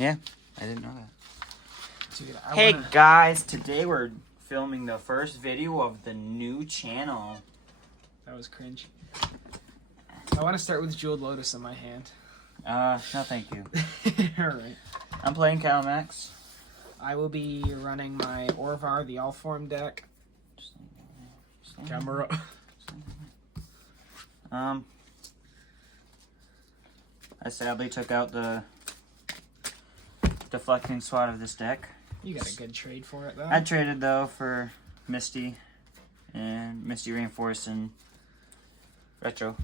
Yeah, I didn't know that. Dude, Hey guys, today we're filming the first video of the new channel. That was cringe. I want to start with Jeweled Lotus in my hand. No thank you. Alright. I'm playing Kalamax. I will be running my Orvar, the All-Form deck. Camera. I sadly took out the deflecting swat of this deck. You got a good trade for it, though. I traded, though, for Misty and Misty Reinforced and Retro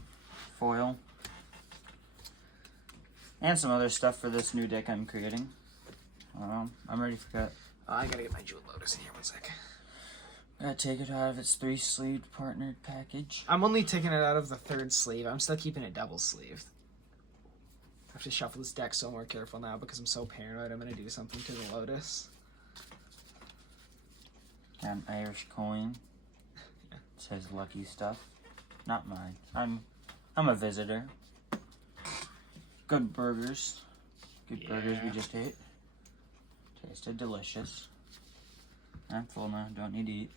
Foil. And some other stuff for this new deck I'm creating. I'm ready for cut. I gotta get my Jeweled Lotus in here, 1 sec. Gotta take it out of its 3-sleeved partnered package. I'm only taking it out of the 3rd sleeve. I'm still keeping it double-sleeved. I have to shuffle this deck so more careful now because I'm so paranoid I'm gonna do something to the Lotus. Got an Irish coin. It says lucky stuff. Not mine. I'm a visitor. Good burgers. Good burgers we just ate. Tasted delicious. I'm full now. Don't need to eat.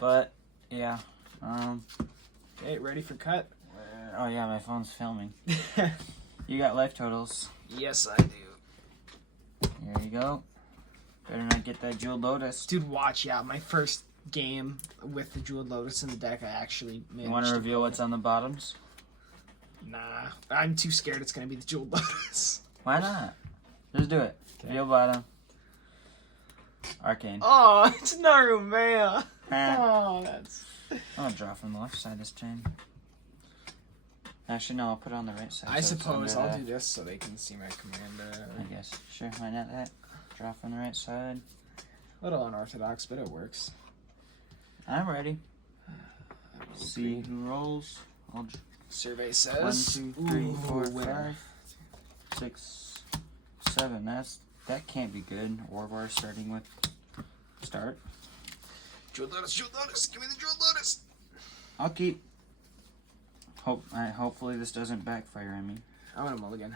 But yeah. Okay, ready for cut? Oh yeah, my phone's filming. You got life totals. Yes, I do. Here you go. Better not get that Jeweled Lotus. Dude, watch, yeah, my first game with the Jeweled Lotus in the deck, I actually managed You want to reveal what's on the bottoms? Nah, I'm too scared it's gonna be the Jeweled Lotus. Why not? Just do it. Okay. Reveal bottom. Arcane. Oh, it's Narumea. Ah. Oh, that's... I'm gonna draw from the left side this turn. Actually, no, I'll put it on the right side. I so it's suppose under I'll the- do this so they can see my commander. I guess. Sure, why not that? Draw from the right side. A little unorthodox, but it works. I'm ready. See who rolls. I'll Survey 1, says... 2, 3, Ooh, 4, winner. 5, 6, 7. That can't be good. Orvar starting with start. Jeweled Lotus, Jeweled Lotus, give me the Jeweled Lotus. I'll keep. Hopefully this doesn't backfire on me. I want a mulligan.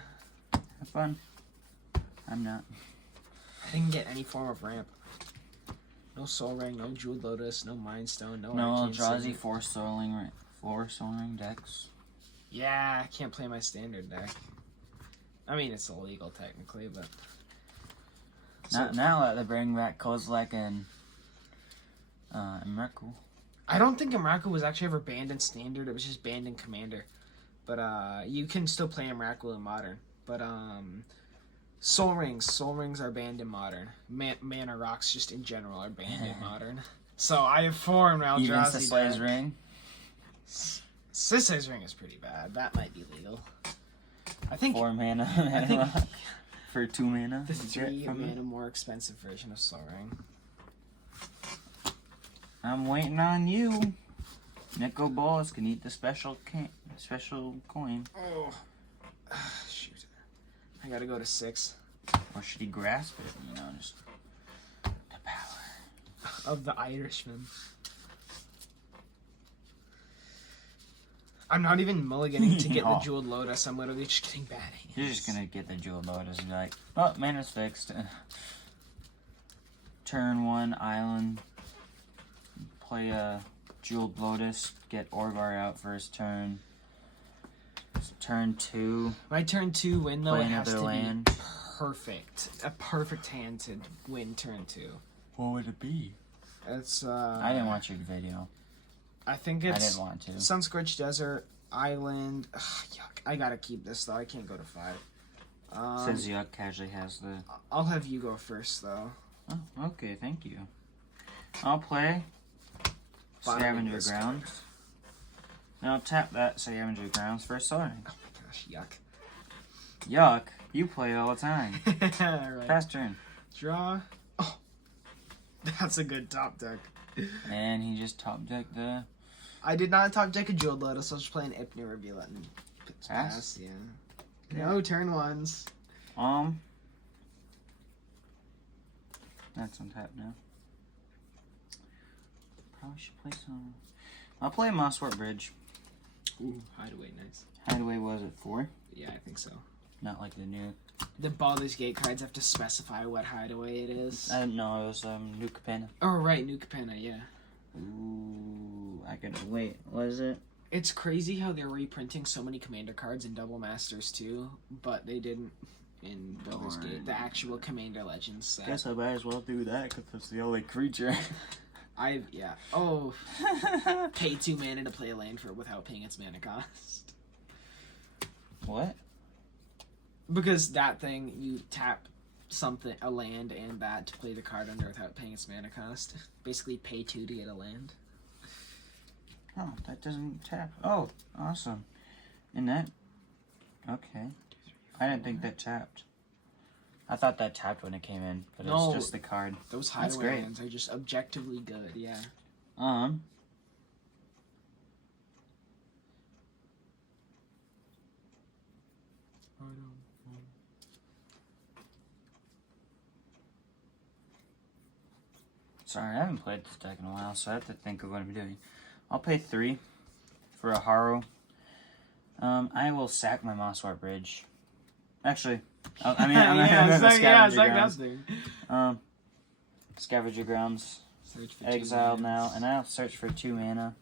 Have fun. I'm not. I didn't get any form of ramp. No Soul Ring, no Jeweled Lotus, no Mind Stone, no No Arcane Eldrazi Signet. 4 Soul Ring decks. Yeah, I can't play my standard deck. I mean, it's illegal technically, but... Not now that they bring back Kozilek and Emrakul. I don't think Emrakul was actually ever banned in standard. It was just banned in commander. But you can still play Emrakul in modern. But Soul Rings are banned in modern. Mana Rocks just in general are banned in modern. So I have 4 in Eldrazi Even deck. Sislay's Ring. Sislay's Ring is pretty bad. That might be legal. I think 4 mana. I think rock for 2 mana. the You get 3 from mana it. more expensive version of Soul Ring. I'm waiting on you. Nico Bolas can eat the special coin. Oh, shoot! I gotta go to 6 Or should he grasp it? You know, just the power. of the Irishman. I'm not even mulliganing to get the No. Jeweled Lotus. I'm literally just getting bad hands. You're just gonna get the Jeweled Lotus and be like, oh, mana's fixed. Turn 1, island. Play a Jeweled Lotus. Get Orvar out first turn. Turn 2. My turn 2 win though, Play it has to another be land. perfect. A perfect hand to win turn 2. What would it be? It's I didn't watch your video. I think I it's didn't want to. Sunscorched Desert, Island. Ugh, yuck. I gotta keep this though. I can't go to 5. Says Yuck casually has the... I'll have you go first though. Oh, okay, thank you. I'll play Finally Scavenger this Grounds. Then I'll tap that Scavenger Grounds for a Soul Ring. Oh my gosh, yuck. Yuck, you play it all the time. Right. Fast turn. Draw. Oh, that's a good top deck. And he just top decked the... I did not top deck a Jeweled Lotus. I was just playing Ipnir Reveal and Pass? pass. Yeah. No turn 1s. That's on tap now. Probably should play some... I'll play Mosswort Bridge. Ooh, Hideaway, nice. Hideaway was at 4. Yeah, I think so. not like the new. The Baldur's Gate cards have to specify what hideaway it is. No, it was New Capenna. Oh, right, New Capenna, yeah. Ooh, I gotta wait. What is it? It's crazy how they're reprinting so many Commander cards in Double Masters too, but they didn't in Baldur's Gate, the actual Commander Legends set. Guess I might as well do that because it's the only creature. Oh, pay 2 mana to play a land without paying its mana cost. What? Because that thing, you tap a land and that to play the card under without paying its mana cost. Basically pay 2 to get a land. Oh, that doesn't tap. Oh, awesome. And that... Okay. I didn't think that tapped. I thought that tapped when it came in, but No, it's just the card. Those That's hideaway great. lands are just objectively good, yeah. Sorry, I haven't played this deck in a while, so I have to think of what I'm doing. I'll pay 3 for a Haro. I will sack my Mosswar Bridge. Actually, I'm Scavenger Grounds. Exiled now, and I'll search for 2 mana.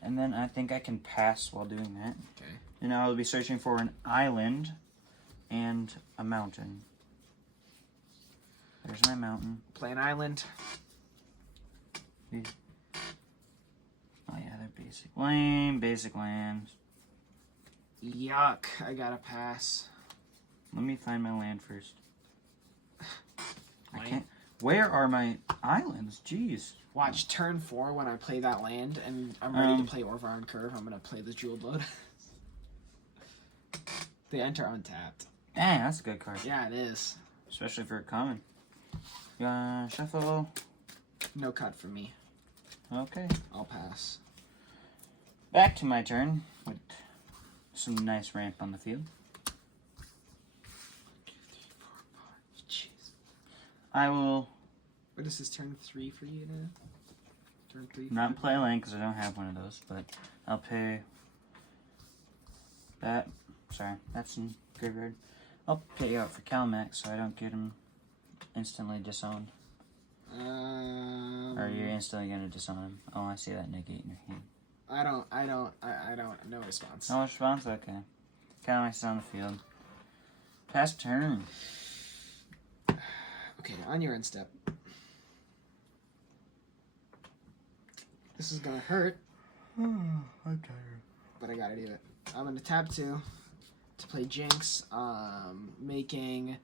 And then I think I can pass while doing that. Okay. And I'll be searching for an island and a mountain. There's my mountain. Play an island. Oh yeah, they're basic. Lame, basic lands. Yuck, I gotta pass. Let me find my land first. I Lame. can't. Where are my islands? Jeez. Watch, turn 4 when I play that land, and I'm ready to play Orvar and Curve. I'm gonna play the Jeweled Lotus. They enter untapped. Dang, that's a good card. Yeah, it is. Especially for a common. Shuffle. No cut for me. Okay. I'll pass. Back to my turn with some nice ramp on the field. Jeez. I will What is this, turn 3 for you now? Turn 3 for not you? play a land because I don't have one of those, but I'll pay that. Sorry, that's in graveyard. I'll pay you out for Kalamax so I don't get him instantly disowned. Or you're instantly gonna disown him. Oh, I see that negate in your hand. I don't, no response. No response? Okay. Kalamax is on the field. Pass turn. Okay, on your end step. This is gonna hurt, I'm tired. but I gotta do it. I'm gonna tap 2 to play Jinx, making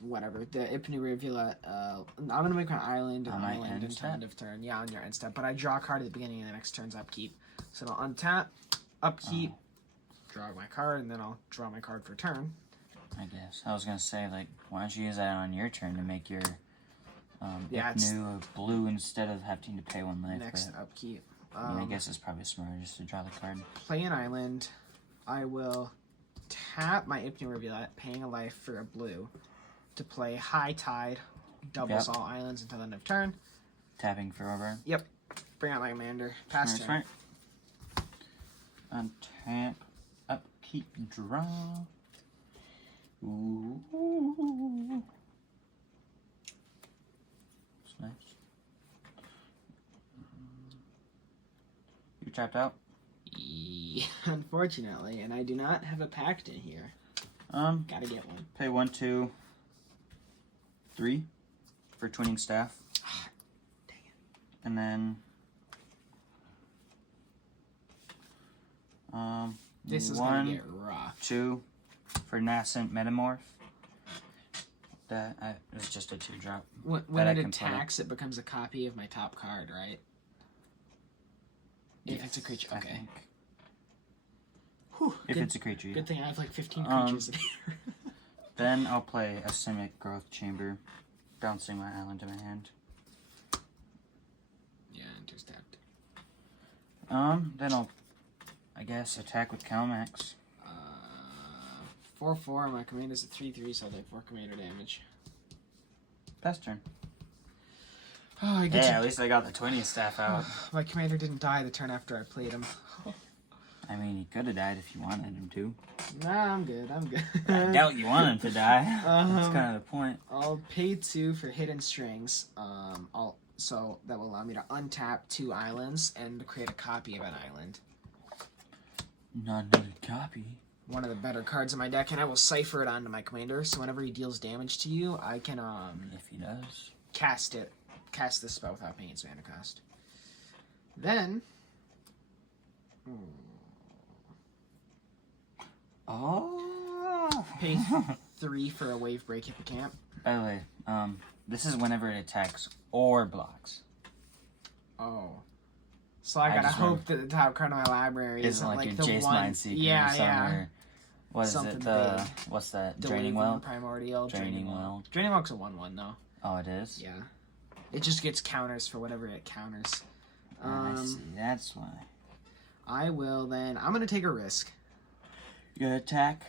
whatever, the Ipnu Rivulet, I'm gonna make an island On my end until step? end of turn. Yeah, on your end step. But I draw a card at the beginning of the next turn's upkeep. So I'll untap, upkeep, draw my card, and then I'll draw my card for turn. I guess. I was gonna say, like, why don't you use that on your turn to make your Yeah, it's new blue instead of having to pay 1 life? next But, upkeep. I mean, I guess it's probably smarter just to draw the card. Play an island. I will tap my Ipnu Rivulet, paying a life for a blue, to play High Tide, doubles all islands until the end of turn. Tapping for Orvar. Yep. Bring out my commander. Pass turn. Right. Untap, upkeep, draw. Ooh. That's nice. You tapped out? Unfortunately, and I do not have a pact in here. Gotta get one. Pay 1, 2, 3 for Twinning Staff. Dang it. And then This is 1, gonna get rough. 2 for Nascent Metamorph. That is just a 2-drop. When that it I can play. attacks, it becomes a copy of my top card, right? If it's a creature, I okay. think. Whew, If good, it's a creature, yeah. good thing I have like 15 creatures in here. Then I'll play a Simic Growth Chamber, bouncing my island to my hand. Yeah, enters tapped. Then I'll, I guess, attack with Kalamax. 4/4. My commander's a 3/3, so I'll take 4 commander damage. Pass turn. Oh, I get Yeah, at least I got the Twinning Staff out. My commander didn't die the turn after I played him. I mean, he could have died if you wanted him to. Nah, I'm good. I'm good. I doubt you want him to die. That's kind of the point. I'll pay 2 for hidden strings. So that will allow me to untap 2 islands and create a copy of an island. Not another copy. One of the better cards in my deck, and I will cipher it onto my commander. So whenever he deals damage to you, I can If he does, cast this spell without paying its mana cost. Then. Oh. Pay 3 for a wave break hippocamp. By the way, this is whenever it attacks or blocks. Oh. So I gotta hope that the top card of my library isn't like your the Jace one. Mindseeker Yeah, or something. yeah. What is Something it? big. What's that? The Draining Wave Well? Primordial. Draining Well. Draining Well's a 1/1 though. Oh, it is? Yeah. It just gets counters for whatever it counters. I see. That's why. I will then. I'm gonna take a risk. You gonna attack?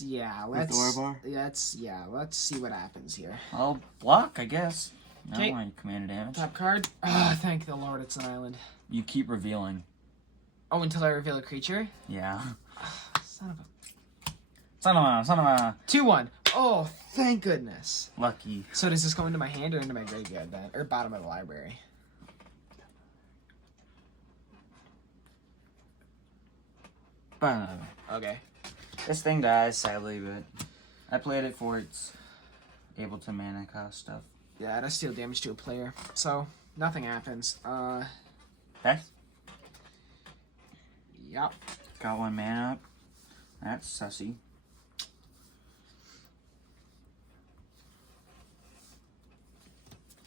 Yeah, With Orvar? Let's see what happens here. I'll block, I guess. I Okay. don't want any commander damage. Top card. Ah, thank the Lord, it's an island. You keep revealing. Oh, until I reveal a creature. Yeah. Son of a. Son of a. 2/1. Oh, thank goodness. Lucky. So does this go into my hand or into my graveyard then, or bottom of the library? But Okay. this thing dies, sadly, but I played it for its able to mana cost stuff. Yeah, it does deal damage to a player, so nothing happens. Okay. Yep. Got 1 mana up. That's sussy.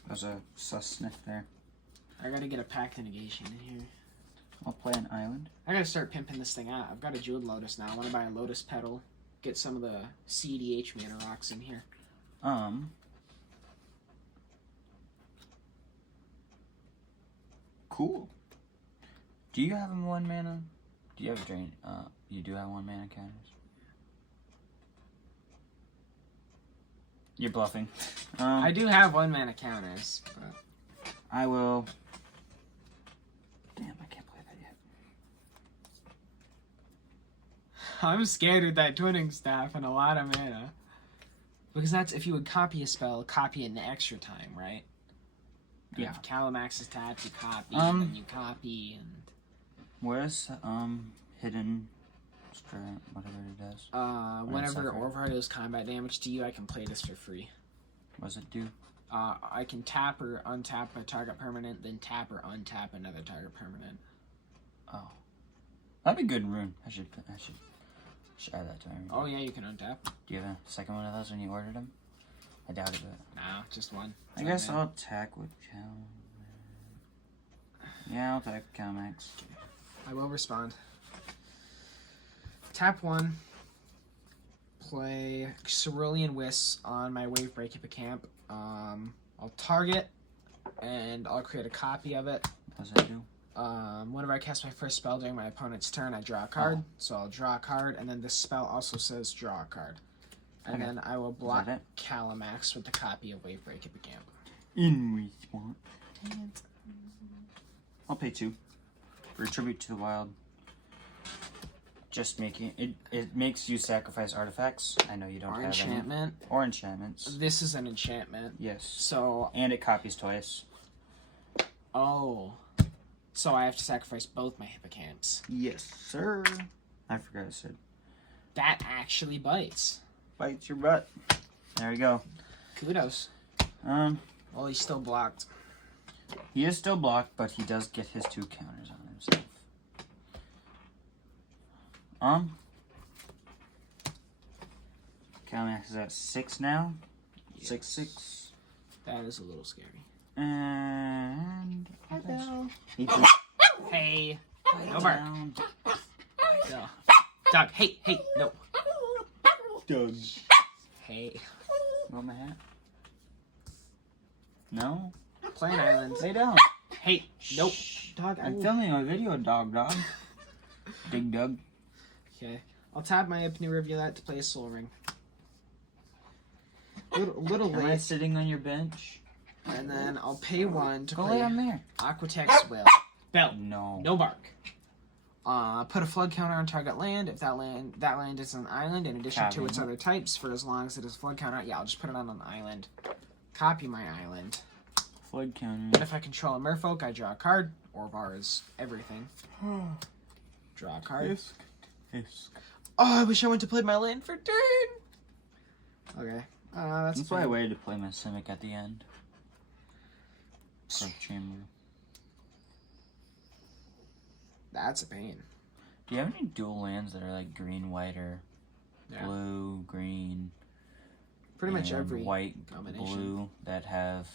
There's a sus sniff there. I gotta get a Pact of Negation in here. I'll play an island. I gotta start pimping this thing out. I've got a Jeweled Lotus now. I wanna buy a Lotus Petal. Get some of the CDH mana rocks in here. Cool. Do you have 1 mana? Do you have a drain? You do have 1 mana counters. You're bluffing. I do have 1 mana counters, but I will. Damn, I can't play that yet. I'm scared with that Twinning Staff and a lot of mana. Because that's if you would copy a spell, copy it in the extra time, right? And Yeah. If Kalamax is tapped, you copy, and then you copy, and... Where's hidden strat, whatever it does? Whenever Suffer. Orvar deals combat damage to you, I can play this for free. What does it do? I can tap or untap a target permanent, then tap or untap another target permanent. Oh, that'd be good rune. I should add that to my rune. Oh yeah, you can untap. Do you have a second one of those when you ordered them? I doubt it, but No, just 1. I guess I'll attack with Cal. Yeah, I'll attack with Kalamax. I will respond. Tap 1. Play Cerulean Wisps on my Wave Break Hippocamp. I'll target, and I'll create a copy of it. What does it do? Whenever I cast my first spell during my opponent's turn, I draw a card. Oh. So I'll draw a card, and then this spell also says draw a card. And Okay. then I will block it? Kalamax with the copy of Wave Break Hippocamp. In response. I'll pay 2 for Tribute to the Wild. Just making it makes you sacrifice artifacts. I know you don't Or have enchantment. any. Or enchantments. This is an enchantment. Yes. So, And it copies twice. oh. So I have to sacrifice both my hippocamps. Yes, sir. I forgot I said. That actually bites. Bites your butt. There we go. Kudos. Well, he's still blocked. He is still blocked, but he does get his 2 counters on himself. Kalamax is at 6 now. Yes. 6/6. That is a little scary. And he Hey. goes No bark. down. No. Doug, hey, no. Doug. Hey. Want my hat? No? Play an island. Lay down. Hey, nope. Dog, I'm filming a video, dog. Dig Doug. Okay. I'll tap my Ipney Rivulet to play a Soul Ring. Little Am I late. sitting on your bench? And then I'll pay 1 to Go play lay on there. Aquatex Will. Bell. No. No bark. Put a flood counter on target land. If that land is an island in addition to its other types, for as long as it is flood counter, yeah, I'll just put it on an island. Copy my island. Flood counter. And if I control a merfolk, I draw a card. Orvar is everything. Draw a card. Fisk. Oh, I wish I went to play my land for turn. Okay. That's why I waited to play my Simic at the end. Or chamber. That's a pain. Do you have any dual lands that are like green, white, or blue, green? Pretty much every white, combination. blue that have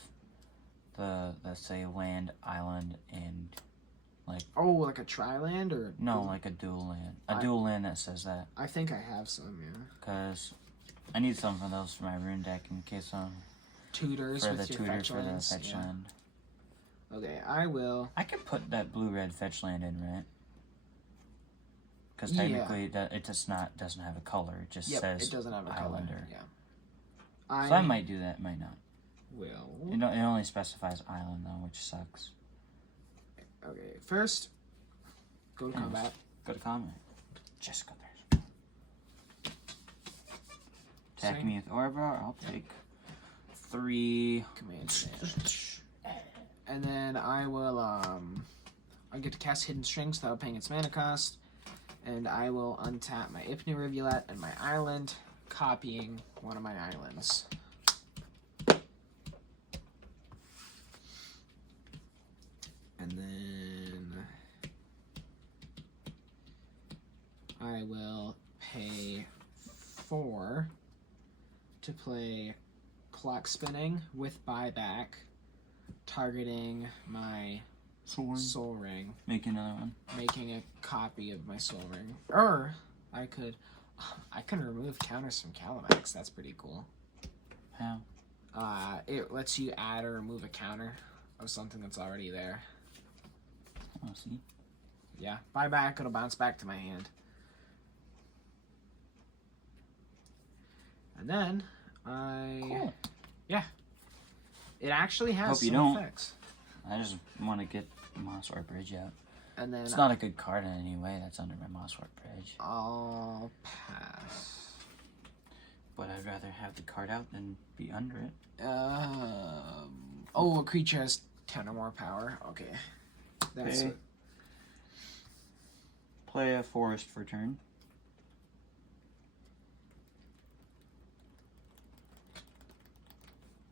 the, let's say, land, island, and like. Oh, like a tri-land or? No, like a dual land. A dual land that says that. I think I have some, yeah. Because I need some of those for my rune deck in case tutors for with the your tutor fetch for the lands. fetch land. Okay, I will. I could put that blue-red fetch land in, right? Because technically, it doesn't have a color. It just says it doesn't have a Islander. color. Yeah. So I might do that, might not. Will. It only specifies island though, which sucks. Okay, first, go to combat. Go to combat. Just go there. Attacking me with Orvar, I'll take 3 command damage. And then I will I get to cast Hidden Strings without paying its mana cost. And I will untap my Ipnu Rivulet and my island, copying one of my islands. And then I will pay 4 to play Clock Spinning with buyback, targeting my Soul Ring. Make another one. Making a copy of my Soul Ring. Or I can remove counters from Kalamax. That's pretty cool. How? It lets you add or remove a counter of something that's already there. Oh, see? Yeah, buyback, it'll bounce back to my hand. And then Cool. Yeah. It actually has Hope you some don't. effects. I just want to get Mosswar Bridge out. And then It's not a good card in any way. That's under my Mosswar Bridge. I'll pass. But I'd rather have the card out than be under it. Oh, a creature has 10 or more power. Okay. That's Okay. it. Play a forest for turn.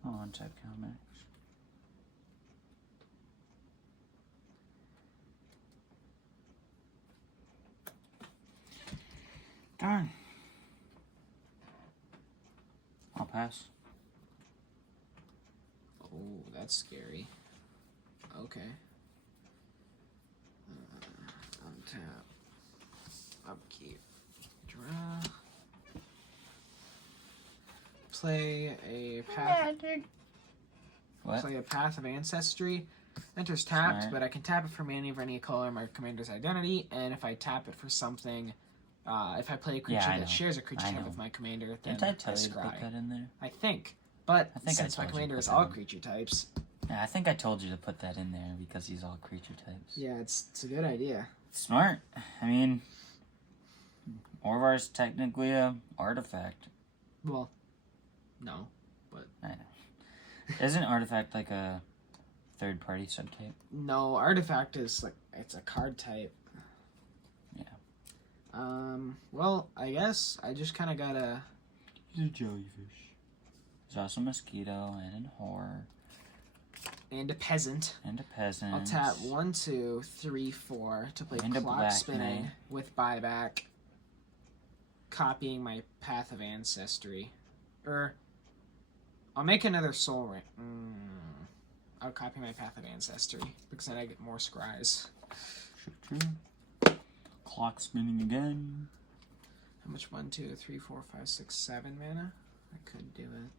Oh, untap Kalamax. Darn. I'll pass. Oh, that's scary. Okay. Untap. Upkeep. Draw. Play a path. What? Play a Path of Ancestry. Enters tapped, Smart. but I can tap it for mana of any color in my commander's identity, and if I tap it for something, if I play a creature I know. that shares a creature I type know. with my commander, then Didn't I tell I you to scry. put that in there? I think, but I think I since my told you commander to is put that all in. creature types, Yeah, I think I told you to put that in there because he's all creature types. yeah, it's a good idea. Smart. I mean, Orvar's technically a artifact. Well, no, but I know. Isn't artifact like a third-party subtype? no, artifact is like it's a card type. Yeah. Well, I guess I just kind of gotta. He's a jellyfish. There's also a mosquito and a whore And a peasant. and a peasant. I'll tap 1, 2, 3, 4 to play And a Clock Black Spinning Knight. with buyback, copying my Path of Ancestry. I'll make another Soul Ring. I'll copy my Path of Ancestry because then I get more scries. Clock spinning again. How much? 1, 2, 3, 4, 5, 6, 7 mana? I could do it.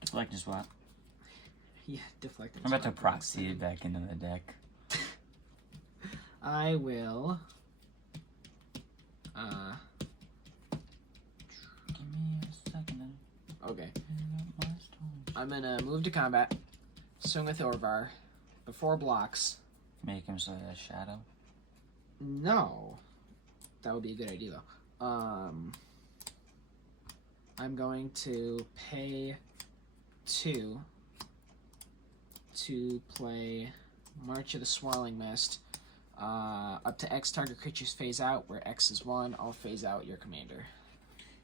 Deflect is what? Yeah, deflecting. I'm about to proxy it back into the deck. I will. Give me Okay. I'm gonna move to combat. Swing with Orvar. Before blocks. Make him so he has shadow. No. That would be a good idea, though. I'm going to pay 2 to play March of the Swirling Mist. Up to X target creatures phase out, where X is 1. I'll phase out your commander.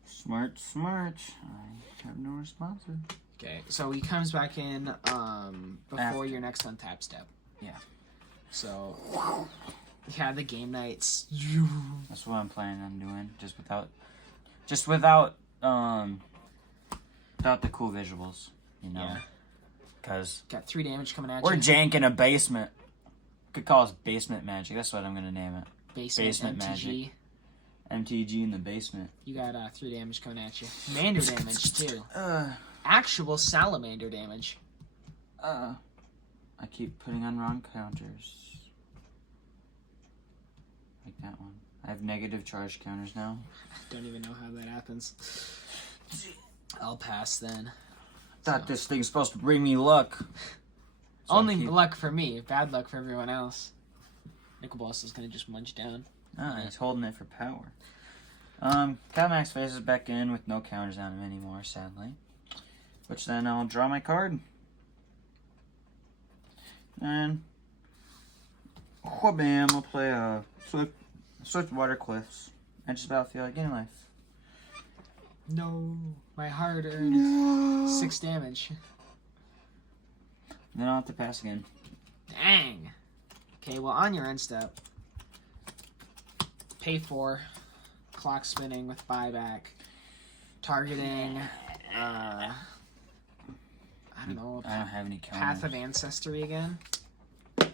Smart. I have no response. Okay, so he comes back in before your next untap step. Yeah. So, yeah, the game nights. That's what I'm planning on doing. Just without the cool visuals, you know. Yeah. Because Got 3 damage coming at we're you. janking a basement. Could call us basement magic. That's what I'm gonna name it. Basement MTG. magic. MTG in the basement. You got 3 damage coming at you. Commander damage too. Actual salamander damage. I keep putting on wrong counters. Like that one. I have negative charge counters now. Don't even know how that happens. I'll pass then. Thought this thing's supposed to bring me luck. So Only luck for me, bad luck for everyone else. Nickel Boss is gonna just munch down. He's holding it for power. Kalamax faces back in with no counters on him anymore, sadly. Which then I'll draw my card. And wha-bam, I'll play a Swift Water Cliffs. I just about feel like getting life. No, my hard earned 6 damage. Then I'll have to pass again. Dang. Okay, well on your end step, pay 4, clock spinning with buyback, targeting. I don't know. I don't have any counters. Path of Ancestry again. And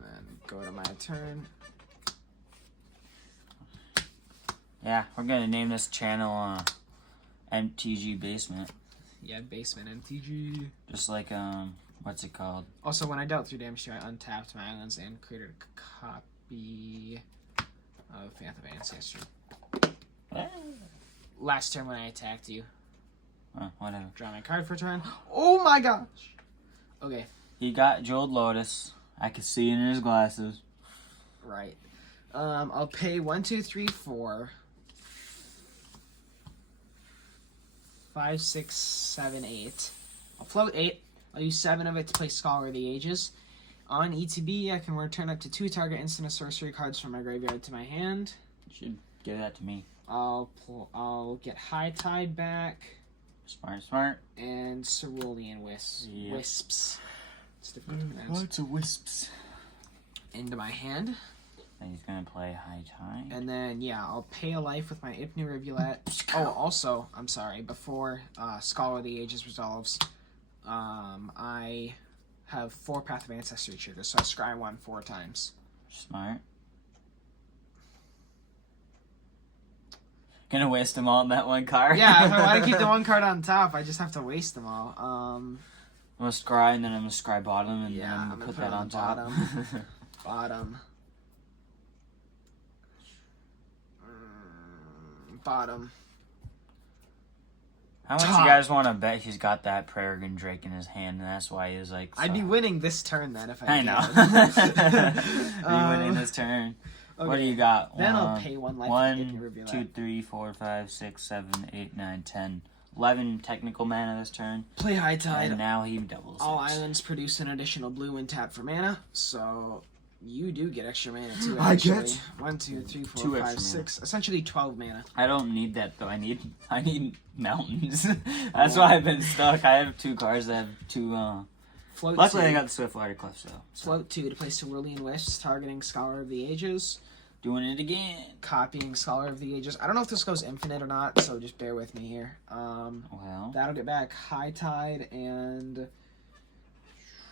then go to my turn. Yeah, we're gonna name this channel MTG Basement. Yeah, Basement MTG. Just like what's it called? Also, when I dealt 3 damage to you, I untapped my islands and created a copy of Path of Ancestry. Last turn when I attacked you. Whatever. Draw my card for a turn. Oh my gosh! Okay. He got Jeweled Lotus. I could see it in his glasses. Right. I'll pay 1, 2, 3, 4, 5, 6, 7, 8. I'll float 8. I'll use 7 of it to play Scholar of the Ages. On ETB, I can return up to 2 target instant or sorcery cards from my graveyard to my hand. You should give that to me. I'll get High Tide back. Smart. And Cerulean Wisps. It's difficult to pronounce. Lots of wisps. Into my hand. And he's gonna play High Tide. And then, yeah, I'll pay a life with my Ipnu Rivulet. Oh, also, I'm sorry, before Scholar of the Ages resolves, I have 4 Path of Ancestry triggers, so I scry 1 4 times. Smart. Gonna waste them all on that one card? Yeah, if I want to keep the 1 card on top, I just have to waste them all. I'm gonna scry, and then I'm gonna scry bottom, and Yeah, then I'm gonna put that on top. Bottom. Bottom. How much you guys want to bet he's got that Peregrine Drake in his hand, and that's why he's like... I'd be winning this turn then if I I know. Are you winning this turn? Okay. What do you got? Then I'll pay 1 life. 1, 2, 3, 4, 5, 6, 7, 8, 9, 10, 11 technical mana this turn. Play High Tide. And now he doubles All it. islands produce an additional blue when tapped for mana, so you do get extra mana too. I Actually. get 1, 2, 3, 4, 2 5, extra 6. Essentially 12 mana. I don't need that though. I need mountains. That's why I've been stuck. I have 2 cards that have 2. Float Luckily, 2. I got the Swift Water Cliffs though. Float 2 to play Cerulean Wisps, targeting Scholar of the Ages. Doing it again. Copying Scholar of the Ages. I don't know if this goes infinite or not, so just bear with me here. Well, that'll get back High Tide and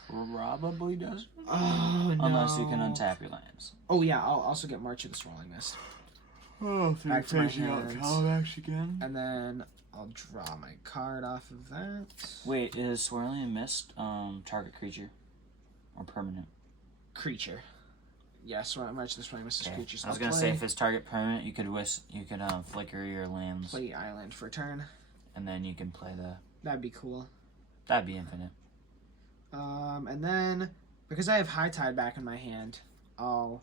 probably doesn't. Oh no! Unless you can untap your lands. Oh yeah, I'll also get March of the Swirling Mist. Oh, so back to my hands. Kalamax again. And then I'll draw my card off of that. Wait, is Swirling Mist target creature or permanent? Creature. Yes, yeah, March of the Swirling Mist is creatures. I was gonna say if it's target permanent, you could flicker your lands. Play island for a turn. and then you can play the... That'd be cool. That'd be infinite. And then, because I have High Tide back in my hand, I'll...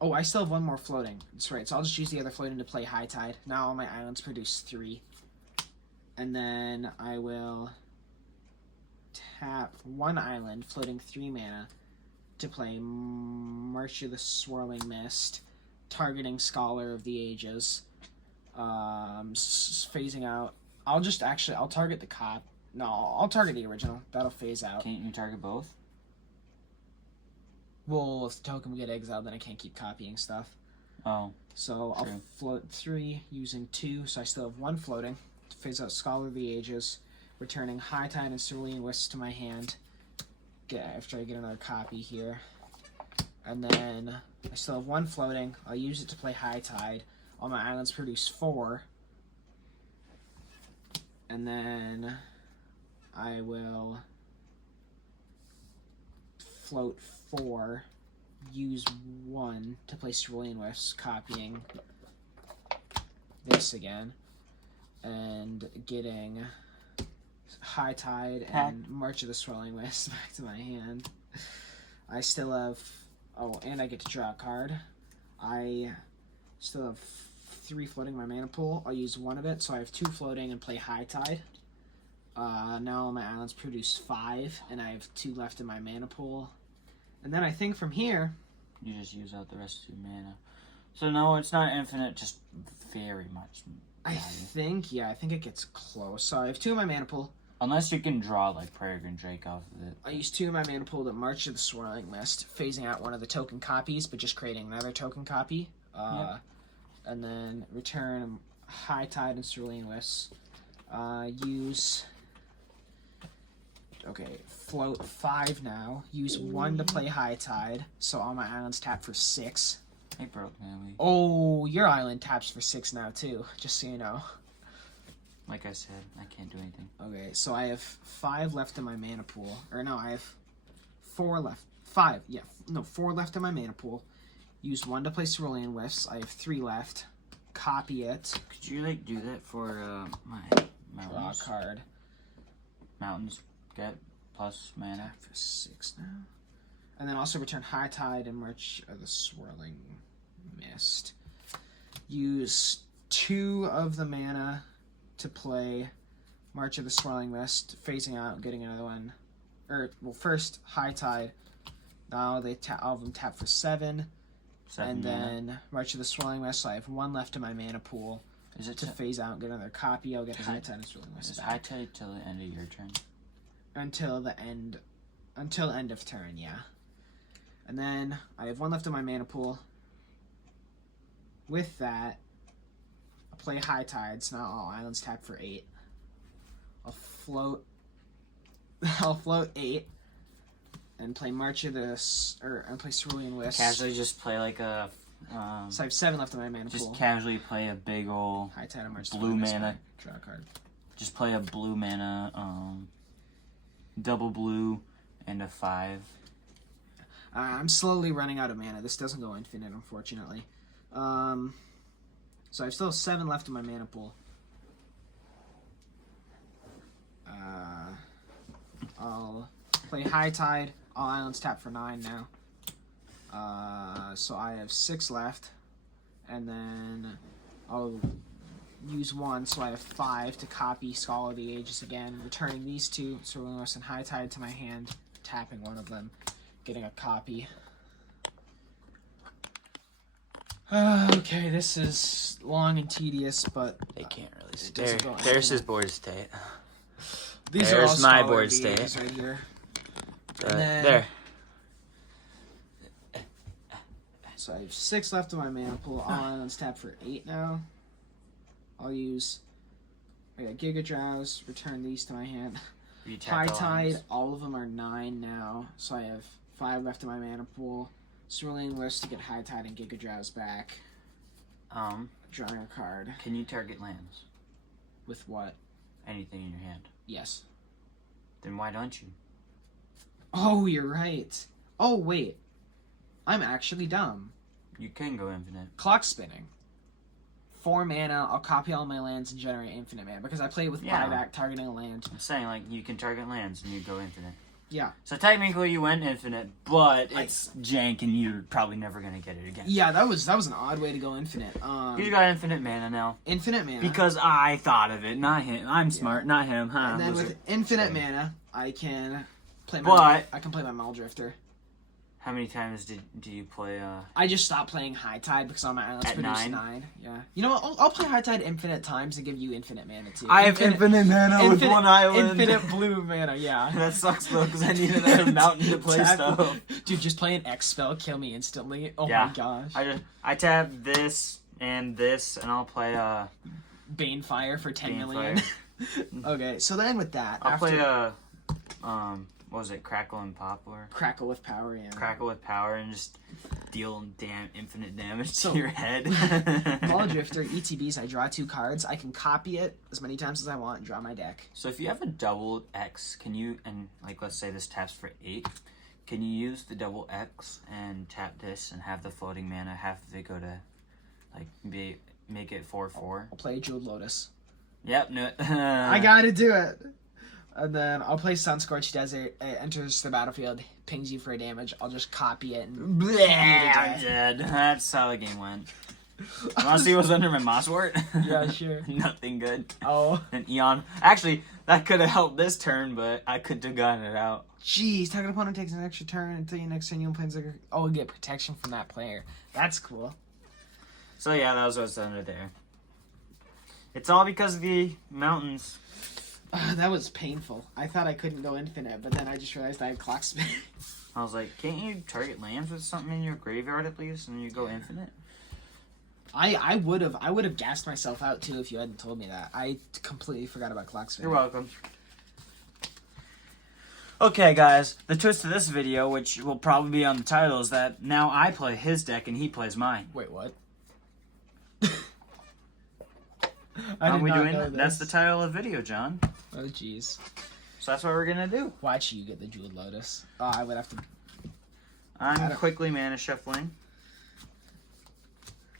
Oh, I still have one more floating. That's right, so I'll just use the other floating to play High Tide. Now all my islands produce 3. And then I will tap 1 island, floating 3 mana, to play March of the Swirling Mist, targeting Scholar of the Ages, phasing out. I'll target the cop. No, I'll target the original. That'll phase out. Can't you target both? Well, if the token will get exiled, then I can't keep copying stuff. Oh. So true. I'll float 3 using 2, so I still have 1 floating to phase out Scholar of the Ages, returning High Tide and Cerulean Wisp to my hand. After I get another copy here. And then I still have 1 floating. I'll use it to play High Tide. All my islands produce 4. And then I will float 4, use 1 to play Cerulean Wisp, copying this again, and getting High Tide and March of the Swirling Wisp back to my hand. I still have... Oh, and I get to draw a card. I still have 3 floating in my mana pool. I'll use 1 of it, so I have 2 floating and play High Tide. Now my islands produce 5, and I have 2 left in my mana pool. And then I think from here... You just use out the rest of your mana. So no, it's not infinite, just very much value. I think it gets close. So I have 2 in my mana pool. Unless you can draw, like, Peregrine Drake off of it. I use 2 in my mana pool to March of the Swirling Mist, phasing out one of the token copies, but just creating another token copy. Yep. And then return High Tide and Cerulean Wisp. Use... Okay, float 5 now. Use 1 to play High Tide, so all my islands tap for 6. Hey, bro, man, Oh, your island taps for 6 now, too, just so you know. like I said, I can't do anything. Okay, so I have 5 left in my mana pool. Or no, I have 4 left. 5, yeah. No, 4 left in my mana pool. Use 1 to play Cerulean Wisps. I have 3 left. Copy it. Could you, like, do that for, my mountains? Draw a card. Mountains get plus mana. Tap for 6 now. And then also return High Tide and March of the Swirling Mist. Use 2 of the mana to play March of the Swirling Mist, phasing out, getting another one. First, High Tide. Now all of them tap for 7. 7 and mana. then March of the Swirling Mist, so I have 1 left in my mana pool. Is it to phase out and get another copy? I'll get High Tide and Swirling Wisp Is back. High Tide till the end of your turn? Until end of turn, yeah. And then I have 1 left in my mana pool. With that, I'll play High Tide, so now all islands tap for 8. I'll float 8 and play March of the and play Cerulean Wisp. Casually just play like a So I have 7 left in my mana pool. just casually play a big ol' High Tide and March blue mana. Draw a card. Just play a blue mana, double blue and a 5. I'm slowly running out of mana. This doesn't go infinite, unfortunately. So I still have 7 left in my mana pool. I'll play High Tide. All islands tap for 9 now. So I have 6 left. And then I'll use 1, so I have 5 to copy Scholar of the Ages again. Returning these 2, Cerulean Wisp and High Tide to my hand. Tapping one of them. Getting a copy. Okay, this is long and tedious, but They can't really it doesn't go There's his infinite. board state. These There's are all my Scholar board of the state. Ages right here. And then, There. So I have 6 left in my mana pool. All islands tap for 8 now. I'll use... I got Giga Drowse. Return these to my hand. You tap High the Tide, lines. all of them are 9 now. So I have 5 left in my mana pool. Cerulean Wisp to get High Tide and Giga Drowse back. Drawing a card. Can you target lands? With what? Anything in your hand? Yes. Then why don't you? Oh, you're right. Oh, wait. I'm actually dumb. You can go infinite. Clock spinning. 4 mana, I'll copy all my lands and generate infinite mana because I play with buyback targeting a land. I'm saying, like, you can target lands and you go infinite. Yeah. So technically you went infinite, but it's jank and you're probably never going to get it again. Yeah, that was an odd way to go infinite. You got infinite mana now. Infinite mana. Because I thought of it, not him. I'm smart, not him. Huh? And then with infinite mana, I can play my Muldrifter. How many times do you play? I just stopped playing High Tide because all my islands At produce 9? 9. Yeah. You know what? I'll play High Tide infinite times and give you infinite mana too. I have infinite mana with one island. Infinite blue mana, yeah. That sucks though because I needed a mountain to play stuff. Dude, just play an X spell, kill me instantly. Oh yeah. my gosh. I tap this, and I'll play Banefire for 10 million. Okay, so then with that, I'll play what was it, Crackle and Poplar? Crackle with Power, yeah. Crackle with Power and just deal infinite damage to your head. Muldrifter, ETBs, I draw 2 cards. I can copy it as many times as I want and draw my deck. So if you have a double X, can you, and like let's say this taps for 8, can you use the double X and tap this and have the floating mana, have it go to, like, make it 4/4? I'll play Jeweled Lotus. Yep, no. I gotta do it. And then I'll play Sunscorched Desert. It enters the battlefield, pings you for damage. I'll just copy it and I'm dead. That's how the game went. You want to see what's under my Mosswort? Yeah, sure. Nothing good. Oh. An Eon. Actually, that could have helped this turn, but I couldn't have gotten it out. Jeez, target opponent takes an extra turn until your next turn you play Planeswalker. Oh, get protection from that player. That's cool. So yeah, that was what's under there. It's all because of the mountains. That was painful. I thought I couldn't go infinite, but then I just realized I had Clocksmith. I was like, can't you target lands with something in your graveyard at least, and you go infinite? I would have gassed myself out too if you hadn't told me that. I completely forgot about Clocksmith. You're welcome. Okay, guys, the twist of this video, which will probably be on the title, is that now I play his deck and he plays mine. Wait, what? Are we doing that? That's the title of the video, John. Oh, jeez. So that's what we're gonna do. Watch you get the Jeweled Lotus. Oh, I would have to... I'm quickly mana shuffling.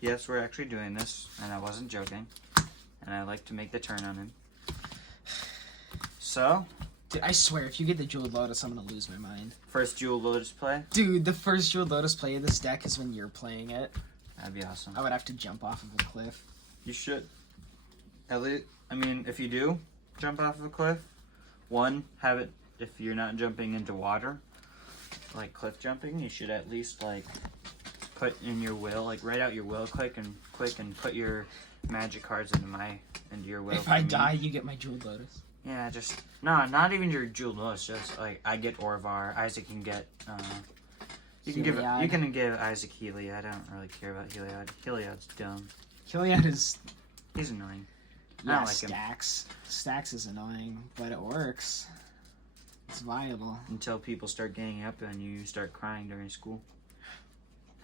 Yes, we're actually doing this, and I wasn't joking. And I like to make the turn on him. So... Dude, I swear, if you get the Jeweled Lotus, I'm gonna lose my mind. First Jeweled Lotus play? Dude, the first Jeweled Lotus play of this deck is when you're playing it. That'd be awesome. I would have to jump off of a cliff. You should. At least, I mean, if you do jump off of a cliff, one, have it, if you're not jumping into water, like cliff jumping, you should at least, like, put in your will, like, write out your will, click and put your magic cards into your will. If I die, you get my Jeweled Lotus. Yeah, just, no, not even your Jeweled Lotus, just, like, I get Orvar, Isaac can get, you can give Isaac Heliod. I don't really care about Heliod. Heliod's dumb. Heliod is... He's annoying. Yeah, like Stacks. Stacks is annoying, but it works. It's viable. Until people start ganging up and you start crying during school.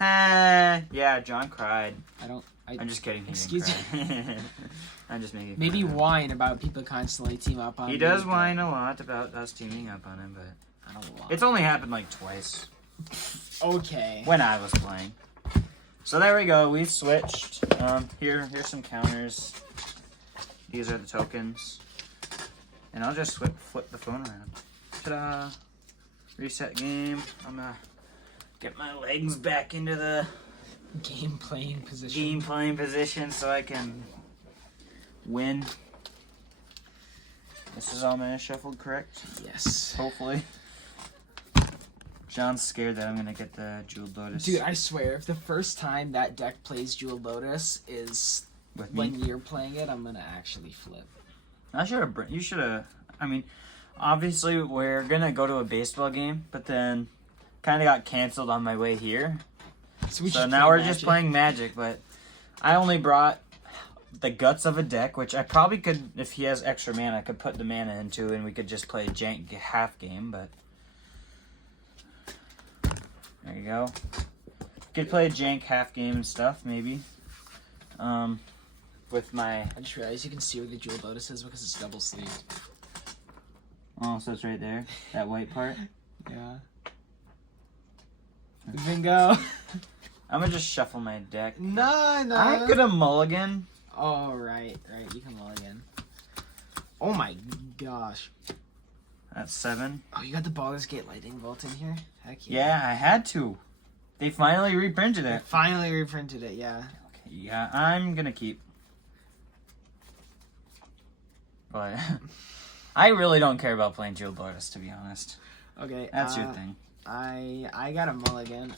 Yeah, John cried. I'm just kidding. Excuse me. I'm just making. Maybe whine about people constantly team up on. He does whine a lot about us teaming up on him, but I don't want. It's only happened like twice. Okay. When I was playing. So there we go. We've switched. Here's some counters. These are the tokens. And I'll just flip the phone around. Ta-da! Reset game. I'm gonna get my legs back into the game playing position so I can win. This is all mana shuffled, correct? Yes. Hopefully. John's scared that I'm gonna get the Jeweled Lotus. Dude, I swear, if the first time that deck plays Jeweled Lotus is when you're playing it, I'm gonna actually flip. You should have. I mean, obviously we're gonna go to a baseball game, but then kind of got canceled on my way here. So now we're just playing Magic, but I only brought the guts of a deck, which I probably could, if he has extra mana, I could put the mana into, and we could just play a jank half game, but there you go. Could play a jank half game and stuff, maybe. With my... I just realized you can see where the Jeweled Lotus is because it's double sleeved. Oh, so it's right there? That white part? Yeah. Bingo. I'm gonna just shuffle my deck. No. I could have mulligan. Oh, right. You can mulligan. Oh my gosh. That's 7. Oh, you got the Baldur's Gate Lightning Bolt in here? Heck Yeah, I had to. They finally reprinted They it. finally reprinted it, yeah. Okay, yeah, I'm gonna keep. But I really don't care about playing Jewel Lotus, to be honest. Okay. That's your thing. I got a mulligan.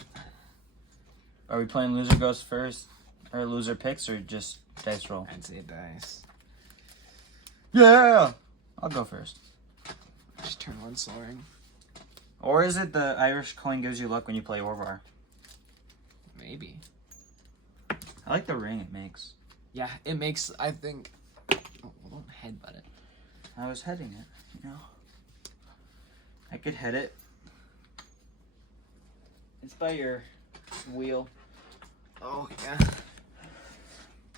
Are we playing loser goes first? Or loser picks, or just dice roll? I'd say dice. Yeah! I'll go first. Just turn 1 soaring. Or is it the Irish coin gives you luck when you play Orvar? Maybe. I like the ring it makes. Yeah, it makes, I think... Oh, don't headbutt it. I was heading it, you know. I could head it. It's by your wheel. Oh, yeah.